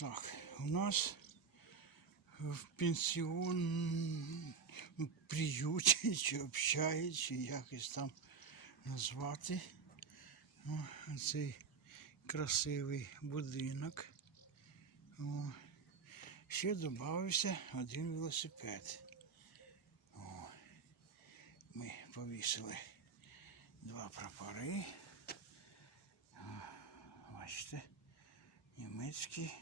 Так, у нас в пенсіон приюті чи общаї, чи якось там назвати. О, цей красивий будинок. О, ще додався один велосипед. О, ми повісили два прапори. О, бачите, німецький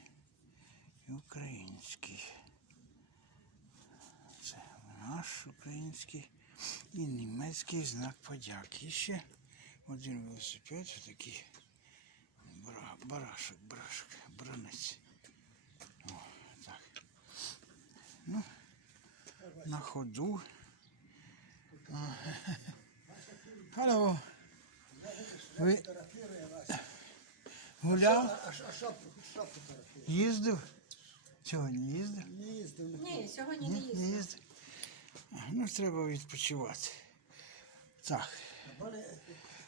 і український. Це наш український і німецький знак подяки. І ще один велосипед, такий бара, барашок, барашок, бранець. О, так. Ну, на ходу. Алло. Ви гуляв? Їздив? Сьогодні їздив? Не їздив. Ні, сьогодні не Ні, не їздив. їздив. Ну, треба відпочивати. Так.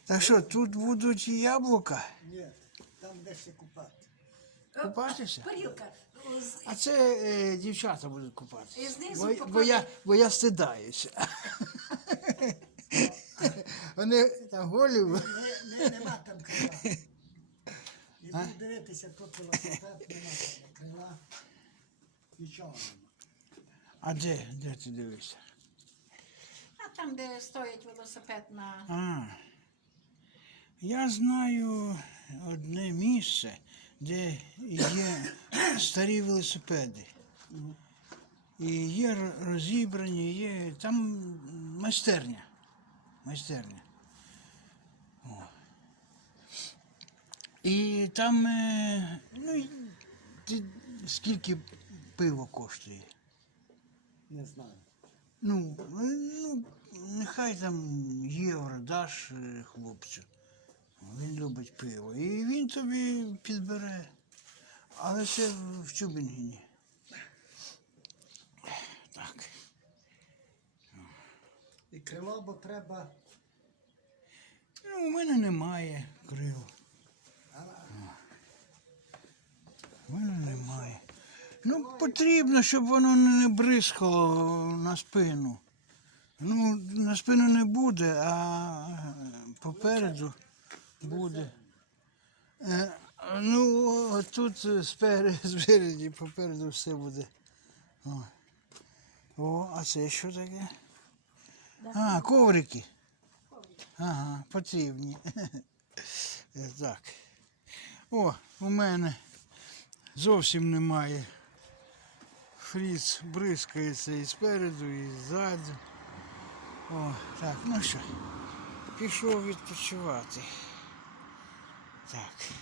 Так що, тут будуть і яблука. ні, там де ще купати. Купатися? Парілка. А це е, дівчата будуть купатися. Бо, бо, я, бо я стидаюся. Вони там голі. Не, не, нема там крила. І подивитися тут велосипед, нема крила. Нічого нема. А де, де ти дивишся? А там, де стоїть велосипед на. А, я знаю одне місце, де є старі велосипеди. І є розібрані, є там майстерня. Майстерня. О. І там, е, ну, ти- скільки пиво коштує? Не знаю. Ну, ну, нехай там євро даш е, хлопцю. Він любить пиво. І він тобі підбере. Але це в Тюбінгені. Так. І крило, бо треба. Ну, у мене немає крил. У мене немає. Ну, потрібно, щоб воно не бризкало на спину. Ну, на спину не буде, а попереду буде. Е, Ну, тут спереді, спереді, попереду все буде. О, О а це що таке? А, коврики. Ага, потрібні. Е, Так. О, у мене зовсім немає. Фріц бризкається і спереду, і ззаду. О, так, ну що, пішов відпочивати. Так.